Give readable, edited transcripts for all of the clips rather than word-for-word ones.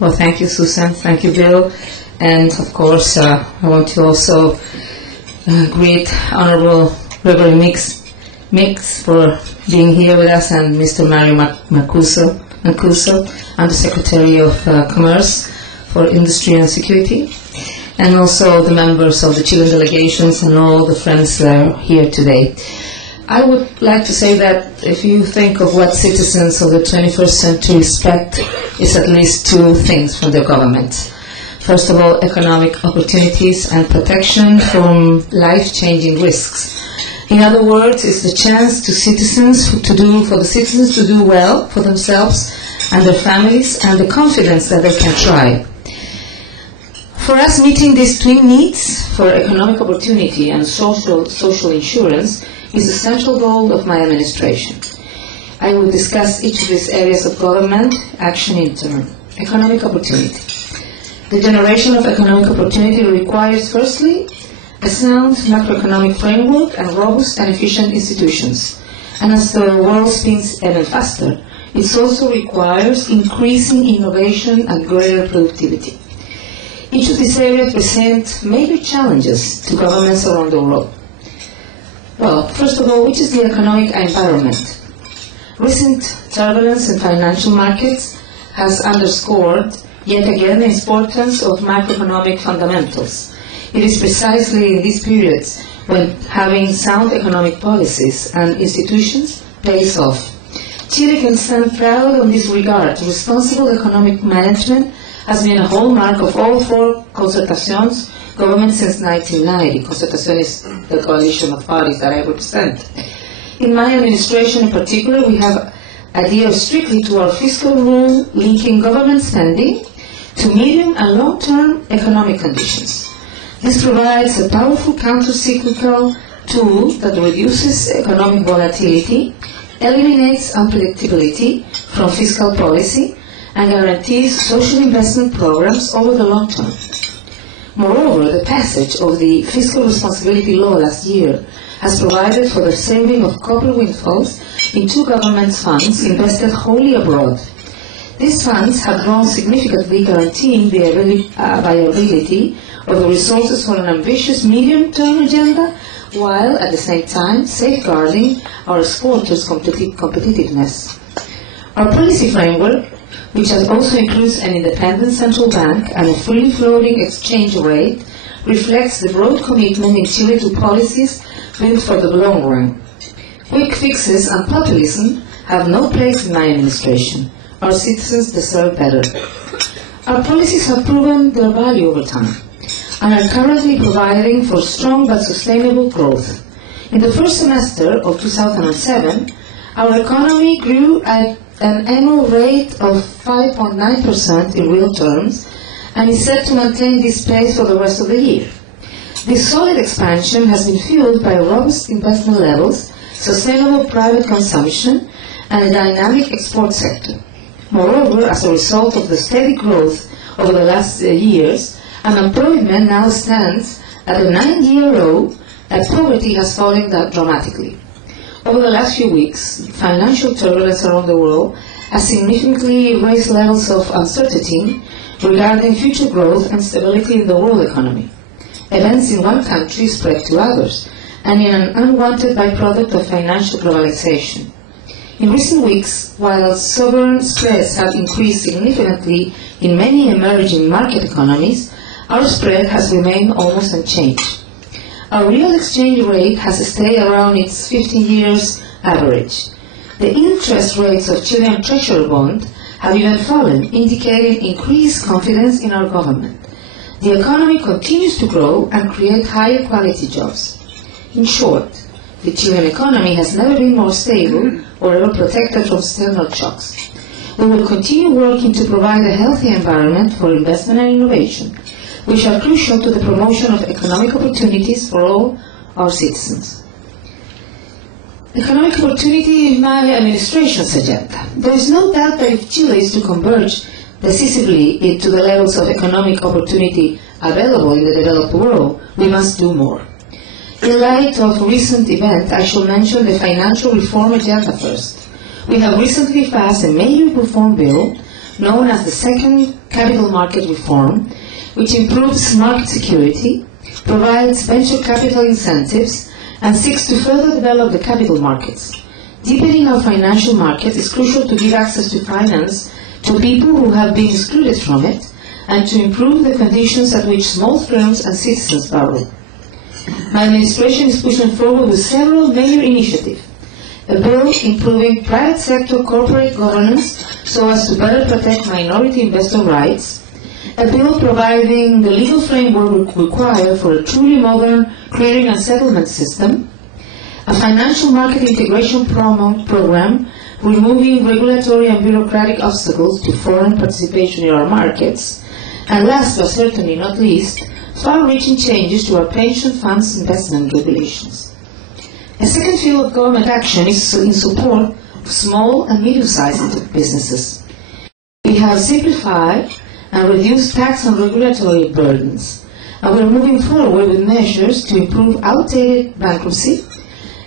Well, thank you, Susan. Thank you, Bill. And, of course, I want to also greet Honorable Gregory Mix for being here with us, and Mr. Mario Mancuso, Undersecretary of Commerce for Industry and Security, and also the members of the Chilean delegations and all the friends that are here today. I would like to say that if you think of what citizens of the 21st century expect, is at least two things from their government. First of all, economic opportunities and protection from life-changing risks. In other words, it's the chance for the citizens to do well for themselves and their families, and the confidence that they can try. For us, meeting these twin needs for economic opportunity and social insurance is the central goal of my administration. I will discuss each of these areas of government action in turn. Economic opportunity. The generation of economic opportunity requires, firstly, a sound macroeconomic framework and robust and efficient institutions. And as the world spins ever faster, it also requires increasing innovation and greater productivity. Each of these areas present major challenges to governments around the world. Well, first of all, which is the economic environment? Recent turbulence in financial markets has underscored yet again the importance of macroeconomic fundamentals. It is precisely in these periods when having sound economic policies and institutions pays off. Chile can stand proud in this regard. Responsible economic management has been a hallmark of all four concertaciones governments since 1990. Concertación is the coalition of parties that I represent. In my administration in particular, we have adhered strictly to our fiscal rule linking government spending to medium and long-term economic conditions. This provides a powerful counter-cyclical tool that reduces economic volatility, eliminates unpredictability from fiscal policy, and guarantees social investment programs over the long term. Moreover, the passage of the Fiscal Responsibility Law last year has provided for the saving of corporate windfalls in two government funds invested wholly abroad. These funds have grown significantly, guaranteeing the viability of the resources for an ambitious medium-term agenda, while at the same time safeguarding our exporters' competitiveness. Our policy framework, which also includes an independent central bank and a free floating exchange rate, reflects the broad commitment in Chile to policies built for the long run. Quick fixes and populism have no place in my administration. Our citizens deserve better. Our policies have proven their value over time and are currently providing for strong but sustainable growth. In the first semester of 2007, our economy grew at an annual rate of 5.9% in real terms, and is set to maintain this pace for the rest of the year. This solid expansion has been fueled by robust investment levels, sustainable private consumption, and a dynamic export sector. Moreover, as a result of the steady growth over the last years, unemployment now stands at a 9-year low, and poverty has fallen dramatically. Over the last few weeks, financial turbulence around the world has significantly raised levels of uncertainty regarding future growth and stability in the world economy. Events in one country spread to others, and in an unwanted byproduct of financial globalization. In recent weeks, while sovereign spreads have increased significantly in many emerging market economies, our spread has remained almost unchanged. Our real exchange rate has stayed around its 15 years average. The interest rates of Chilean Treasury bond have even fallen, indicating increased confidence in our government. The economy continues to grow and create higher quality jobs. In short, the Chilean economy has never been more stable or ever protected from external shocks. We will continue working to provide a healthy environment for investment and innovation, which are crucial to the promotion of economic opportunities for all our citizens. Economic opportunity in my administration's agenda. There is no doubt that if Chile is to converge decisively into the levels of economic opportunity available in the developed world, we must do more. In light of recent events, I shall mention the financial reform agenda first. We have recently passed a major reform bill known as the Second Capital Market Reform, which improves market security, provides venture capital incentives, and seeks to further develop the capital markets. Deepening our financial market is crucial to give access to finance to people who have been excluded from it, and to improve the conditions at which small firms and citizens borrow. My administration is pushing forward with several major initiatives. A bill improving private sector corporate governance so as to better protect minority investor rights, a bill providing the legal framework required for a truly modern clearing and settlement system, a financial market integration program removing regulatory and bureaucratic obstacles to foreign participation in our markets, and last but certainly not least, far-reaching changes to our pension funds investment regulations. A second field of government action is in support of small and medium-sized businesses. We have simplified and reduced tax and regulatory burdens, and we are moving forward with measures to improve outdated bankruptcy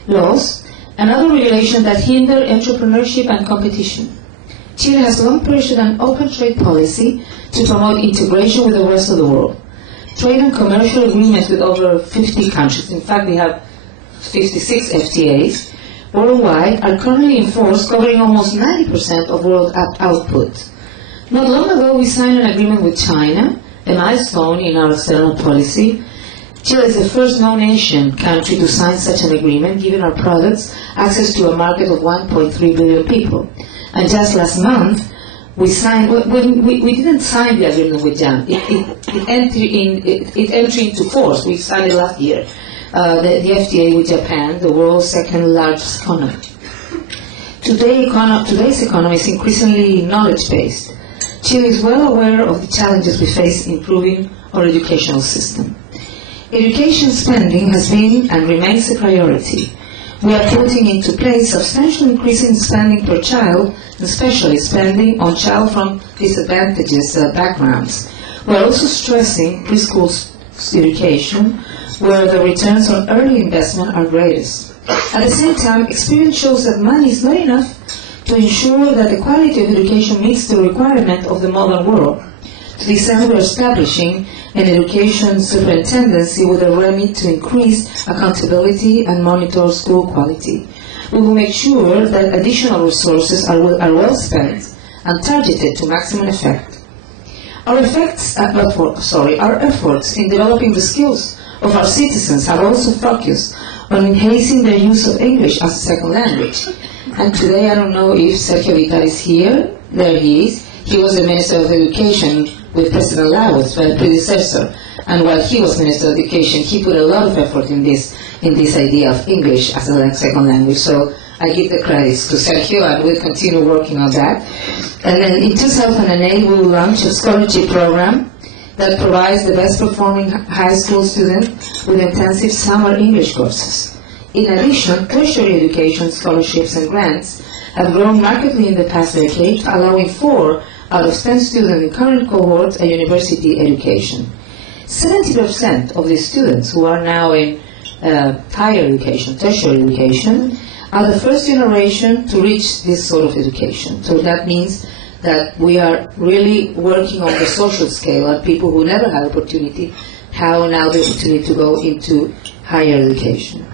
laws and other regulations that hinder entrepreneurship and competition. Chile has long pursued an open trade policy to promote integration with the rest of the world. Trade and commercial agreements with over 50 countries, in fact we have 56 FTAs worldwide, are currently in force, covering almost 90% of world output. Not long ago we signed an agreement with China, a milestone in our external policy. Chile is the first non-Asian country to sign such an agreement, giving our products access to a market of 1.3 billion people. And just last month, we signed, we didn't sign the agreement with Japan. It entered into force. We signed it last year. The FTA with Japan, the world's second largest economy. Today's economy is increasingly knowledge-based. Chile is well aware of the challenges we face in improving our educational system. Education spending has been and remains a priority. We are putting into place substantial increase in spending per child, especially spending on child from disadvantaged backgrounds. We are also stressing preschool education, where the returns on early investment are greatest. At the same time, experience shows that money is not enough to ensure that the quality of education meets the requirement of the modern world. To this end, we are establishing an education superintendency with a remit to increase accountability and monitor school quality. We will make sure that additional resources are well spent and targeted to maximum effect. Our efforts in developing the skills of our citizens have also focused on enhancing their use of English as a second language. And today, I don't know if Sergio Vitar is here. There he is. He was the Minister of Education with President Lagos, my predecessor. And while he was Minister of Education, he put a lot of effort in this idea of English as a second language. So I give the credits to Sergio, and we'll continue working on that. And then in 2008, we will launch a scholarship program that provides the best performing high school student with intensive summer English courses. In addition, tertiary education scholarships and grants have grown markedly in the past decade, allowing 4 out of 10 students in current cohorts a university education. 70% of the students who are now in higher education, tertiary education, are the first generation to reach this sort of education. So that means that we are really working on the social scale, and people who never had opportunity have now the opportunity to go into higher education.